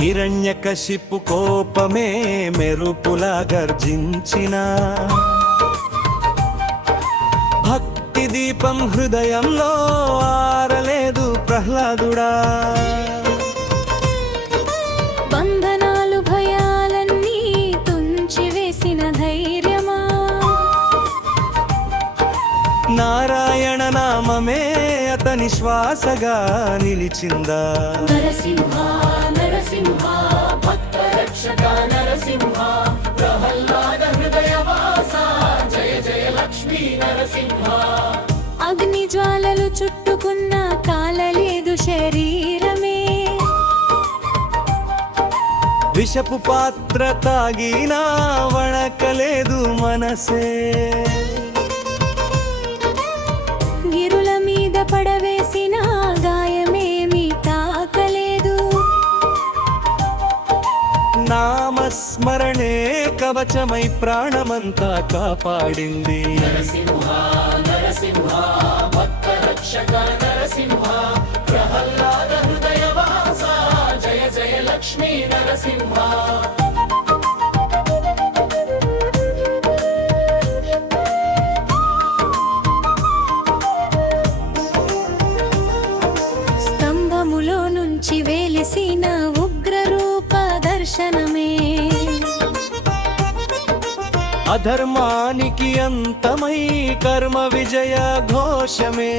హిరణ్యకశిపు కోపమే మెరుపులా గర్జించిన. భక్తి దీపం హృదయంలో ఆరలేదు ప్రహ్లాదుడా. బంధనాలు భయాలన్నీ తుంచివేసిన ధైర్యమా? నారాయణ నామమే అతని శ్వాసగా నిలిచిందా? నరసింహ. లక్ష్మీ నరసింహ. అగ్ని జ్వాలలు చుట్టుకున్న కాలలేదు శరీరమే. విషపు పాత్ర తాగినా వణకలేదు మనసే. నామస్మరణే కవచమై ప్రాణమంతా కాపాడింది. నరసింహా. అధర్మానికి అంతమై కర్మ విజయ ఘోషమే